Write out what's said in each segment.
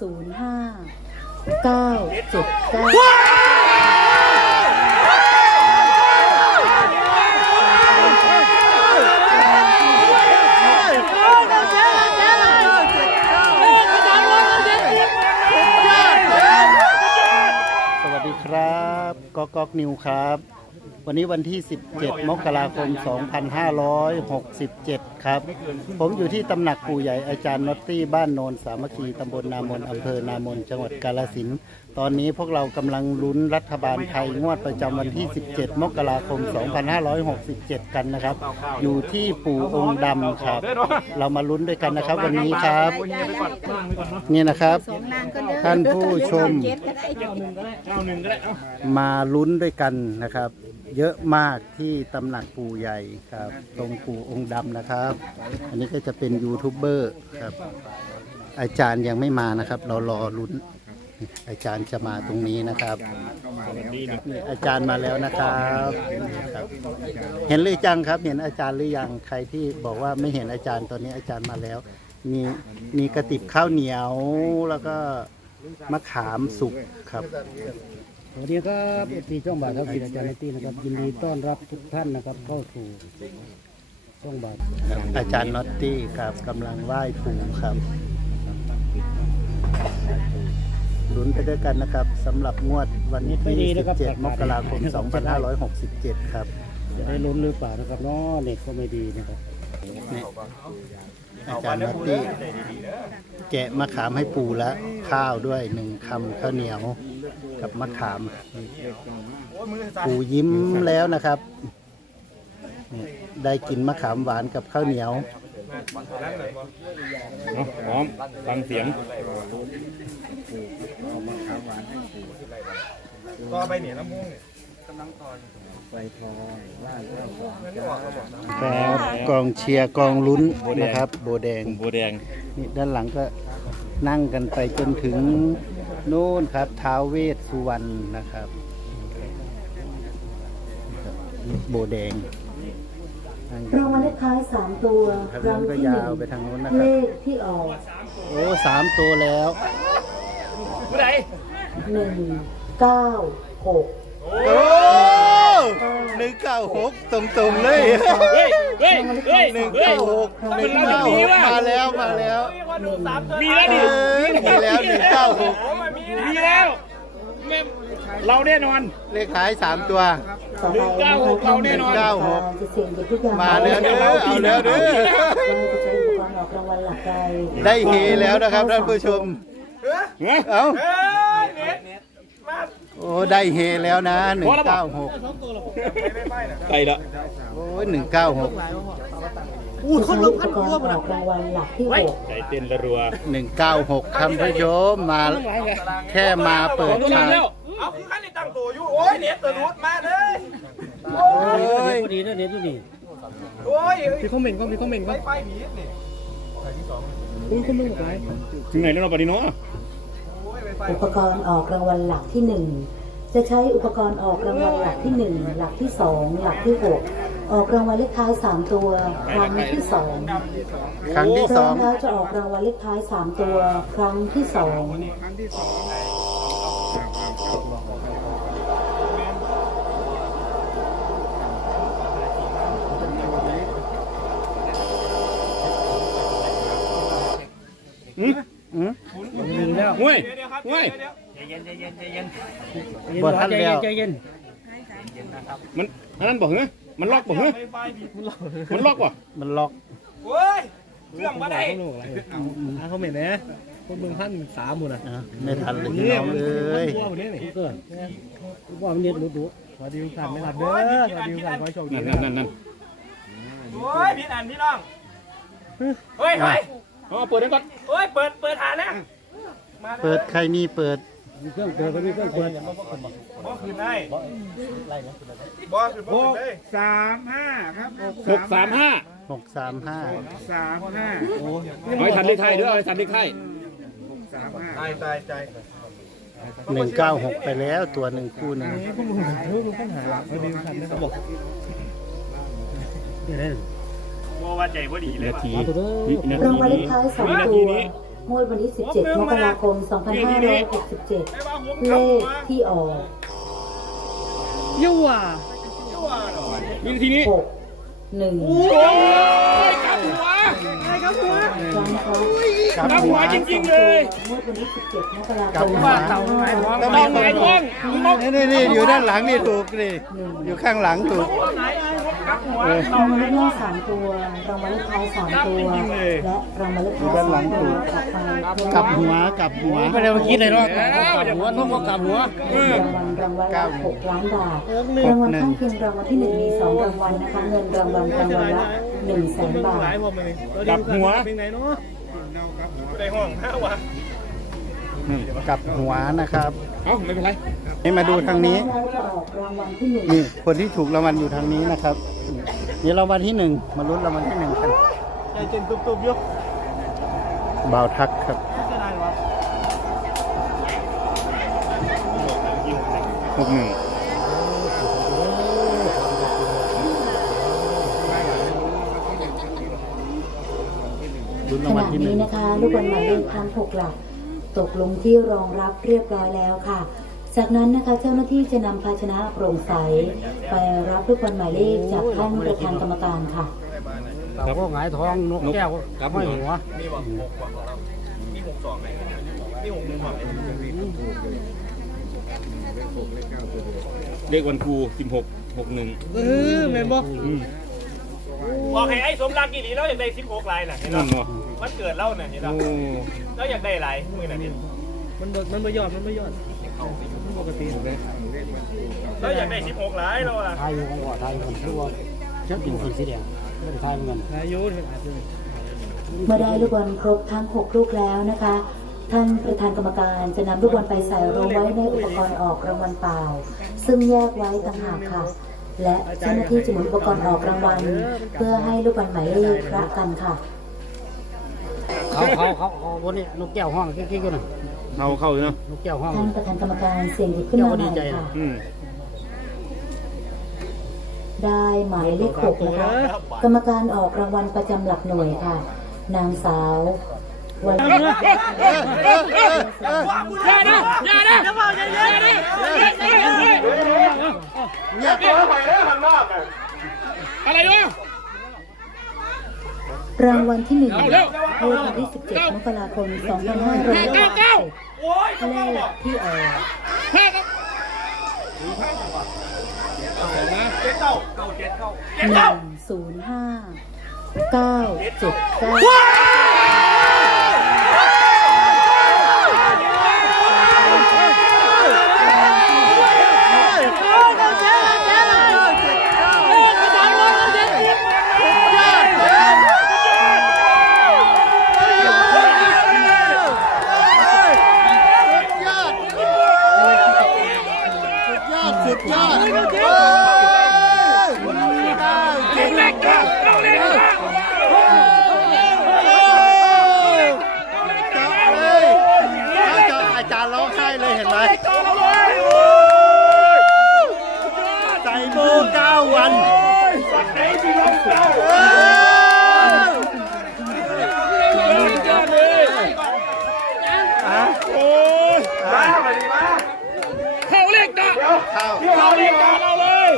ศูนย์ห้าเก้าเจ็ดเก้าสวัสดีครับก๊อกก๊อกนิวครับ วันนี้วันที่ 17 มกราคม 2567 ครับ ผมอยู่ที่ตำหนักปู่ใหญ่อาจารย์นอตตี้บ้านโนนสามัคคีตำบลนามนอำเภอนามนจังหวัดกาลสินตอนนี้พวกเรากำลังลุ้นรัฐบาลไทยงวดประจำวันที่ 17 มกราคม 2567 กันนะครับ อยู่ที่ปู่องค์ดำครับ เรามาลุ้นด้วยกันนะครับ วันนี้ครับ นี่นะครับ ท่านผู้ชมมาลุ้นด้วยกันนะครับ เยอะมากที่ตำหนักปู่ใหญ่ครับ ตรงปู่องค์ดำนะครับ อันนี้ก็จะเป็นยูทูบเบอร์ครับ อาจารย์ยังไม่มานะครับ เรารอลุ้น อาจารย์จะมาตรงนี้นะครับนี่อาจารย์มาแล้วนะครับครับ เห็นหรือยังครับ เห็นอาจารย์หรือยังใครที่บอกว่าไม่เห็นอาจารย์ตอนนี้อาจารย์มาแล้ว มีมีกระติบข้าวเหนียวแล้วก็มะขามสุกครับสวัสดีครับเอฟีช่องบาทครับศิอาจารย์นตี้นะครับยินดีต้อนรับทุกท่านนะครับเข้าสู่ช่องบาทอาจารย์น็อตตี้ครับกำลังไหว้ปู่ครับ ลุ้นไปด้วยกันนะครับสำหรับงวดวันที่ 17 มกราคม 2567 ครับ จะได้ลุ้นหรือเปล่านะครับเนาะเน็ตก็ไม่ดีนะครับนี่อาจารย์น็อตตี้แกะมะขามให้ปู่แล้วข้าวด้วยหนึ่งคำข้าวเหนียวกับมะขาม ปู่ยิ้มแล้วนะครับนี่ได้กินมะขามหวานกับข้าวเหนียว พร้อมฟังเสียงครับกองเชียร์กองลุ้นนะครับ โบแดงบัวแดงนี่ด้านหลังก็นั่งกันไปจนถึงนู่นครับท้าวเวสสุวรรณนะครับนี่โบแดงนั่งกัน รางวัลเลขท้ายสามตัวทางครั้นู้งนก็ที่หยานึ่งวไปทางนู้นนะคเลรับ ขที่ออกโอ้สามตัวแล้วหนึ่งเก้าหกโอ้หนึ่งเก้าหกตรงๆเลยเฮ้ย เฮ้ย เฮ้ยหนึ่งเฮ้ยเก้าหกหนึ่งเก้าหกมาแล้วมาแล้ว มีแล้วเอดิอมีแล้วหนึ่งเก้าหกมีแล้วแม่ เราแน่นอน เลขท้ายสามตัวต่อไปนะคะ196เราแน่นอนจะเสี่ยงหยิบทุกอย่างมาแล้วเด้อเอาแล้วเด้อว่าจะใช้อุปกรณ์ออกรางวัลหลักใดได้เฮแล้วนะครับท่านผู้ชมเอ้าโอ้ได้เฮแล้วนะหนึ่งเก้าหกไปละโอ้ยหนึ่งเก้าหก จะใช้อุปกรณ์ออกรางวัลหลักที่หกใจเต้นระรัวหนึ่งเก้าหกท่านผู้ชมมาแค่มาเปิดต้องฉากนำแล้วเอาคือขั้นในตั้งตัวอยู่โอ้ยเน็ตตัวรูดมาเลยโอ้ยพอดีนะเน็ตอยู่นี่โอ้ยมีคอมเมนต์ก็มีคอมเมนต์ก็ไฟผีนี่อุ้ยคอมเมนต์หลายถึงไหนแล้วเราปฏิโนอุปกรณ์ออกรางวัลหลักที่หนึ่งจะใช้อุปกรณ์ออกรางวัลหลักที่หนึ่งหลักที่สองหลักที่หก ออกรางวัลเลขท้ายสามตัวครั้งที่สองครั้งที่พสร้ออมงแล้วจะออกรางวัลเลขท้ายสามตัว ครั้งที่สองห่วยห่วยบ่ทันแล้วใจเย็นมันอันนั้นบอกเหรอ มันล็อกบอกเหรอมันล็อกว่ะมันล็อกโอ้ยเครื่องมาได้คอมเมนต์อะไรอะคอมเมนต์นะคนเมืองพันสามหมดอะอะไม่ทันเลยพี่น้องเอ้ยว่าวันนี้นี่ก็ว่ามันเน็ตรู้ดูสวัสดีทุกท่านนะครับเด้อสวัสดีทุกท่านขอให้โชคดีนั่นนั่นนั่นนั่นโอ้ยพี่อันพี่น้องเฮ้ยเฮ้ยอ๋อเปิดได้ก่อนโอ้ยเปิดเปิดหานะมาเปิดใครมีเปิด มีเครื่องเปิดก็มีเครื่องเปิดบ่คืนได้บ่คือบ่คืนได้สามห้าครับหกหกสามห้าหกสามห้าสามห้าเอาให้ทันเลขไทยด้วยเอาให้ทันเลขไทยสามห้าตายตายใจหนึ่งเก้าหกไปแล้วตัวหนึ่งคู่หนึ่งพวกมึงหาเรื่องมึงต้องหาสวัสดีทุกท่านนะครับบอกนี่เลยบ่ว่าใจบ่ดีเลยนาทีมาตัวเด้อวินาราทีงวัลเลนี้ขท้ายสามวินาตัทีวนี้ งวดวันที่ 17 มกราคม 2567 เลขที่ออกยั่ววิธีนี้6 1โอ้ยกลับหัวครั้งครับกับกลับหัหัววจริงๆเลยงวดวันที่ 17 มกรากัคบมหัวเต่าหงายท้องนกนี่นี่อยู่ด้านหลังนี่ถูกนี่อยู่ข้างหลังถูกรางวัลเลขหน้าสามตัวรางวัลเลขท้ายสามตัว และ รางวัลเลขท้ายสามตัวกลับไปกับหัวกับหัวไม่ได้มาคิดเลยเนาะกลับหัวนกก็กลับหัวรางวัลรางวัลละหกล้านบาทรางวัลข้างเคียงรางวัลที่หนึ่งมีสองรางวัลนะคะเงินรางวัลรางวัลละหนึ่งแสนบาทกลับหัวในห้องห้าวะนี่กับหัวนะครับเอ้าไม่เป็นไรให้มาดูทางนี้แล้วจะออกรางวัลที่หนึ่งนี่คนที่ถูกรางวัลอยู่ทางนี้นะครับนี่รางวัลที่หนึ่งมาลุ้นรางวัลที่หนึ่งกันใจเจนตุบๆยก บ่าวทักครับจะได้หรอหกหนึ่งลุ้นขรางวัลณะที่หนึ่นี้งนะคะลูกบอลหมายเลขทั้งหกหลัก ตกลงที่รองรับเรียบร้อยแล้วค่ะ จากนั้นนะคะเจ้าหน้าที่จะนำภาชนะโปร่งใส ไปรับลูกบอลหมายเลขจากท่านประธานกรรมการค่ะ กับพวกหงายท้องนกแก้วกับไม่หัวมีบอกหกบอกเรามีหกสองไหมมีหกหนึ่งบอกเลขวันครูสิบหกหกหนึ่งเออแม่นบอกบอกให้ไอ้สมรักกี่ลีเราอยากได้สิบหกลายน่ะเห็นนั่นป่ะเนาะวันเกิดเราเนี่ยเห็นป่ะโอ้เราอยากได้หลายมือน่ะนี่มันมันไม่ยอดมันไม่ยอดปกติเราอยากได้สิบหกลายเราอะทายอยู่ของหัวทายอยู่ของที่ว่าชัดเป็นสีสีแดง ไม่ได้ทายเหมือนกันอายุเมื่อได้ลูกบอลครบทั้ง 6 ลูกแล้วนะคะ ท่านประธานกรรมการจะนำลูกบอลไปใส่รวมไว้ในอุปกรณ์ออกรางวัลเปล่า ซึ่งแยกไว้ต่างหากค่ะ และเจ้าหน้าที่จะหมุนอุปกรณ์ออกรางวัลเพื่อให้ลูกบอลหมายเลขคละกันค่ะ เขาเขาเขาเขาบนนี้นกแก้วห้องกิ๊กๆกันนะเข้าเข้าเลยเนาะนกแก้วห้องท่านประธานกรรมการเสี่ยงหยิบขึ้นมาใหม่ค่ะ อืม ได้หมายเลขหกนะคะ กรรมการออกรางวัลประจำหลักหน่วยค่ะ นางสาววันอย่านะอย่านะอย่านะอะไรวะรางวัลที่หนึ่งเอาเลเร็ขววันที่ 17 มกราคมเก้าเก้า2567โอ้ยเลขที่ออกห้าครับ เจ็ดเก้าเก้าเจ็ดเก้าหนึ่งศูนย์ห้าเก้าเจ็ดเก้า สุดยอดเก่งมากอาจารย์ร้องไห้เลยเห็นไหมใจโบเก้าวัน โอ้ย มาไปดิมา เข้าเล ขจ้ะเข้าเราเรียกการเอาเลย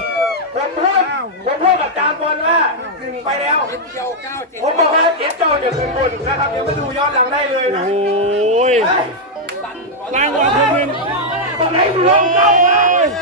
ผมพูดผมพูดกับจานบอลว่าหนึ่งไปแล้วผมบอกว่าเจ็ดเจ้าจะขึ้นบนนะครับเดี๋ยวมาดูย้อนหลังได้เลยนะโอ้ยรางวัลคนหนึ่งตอนไหนดูลงเก้ามาโอ้ยตอนไหนมา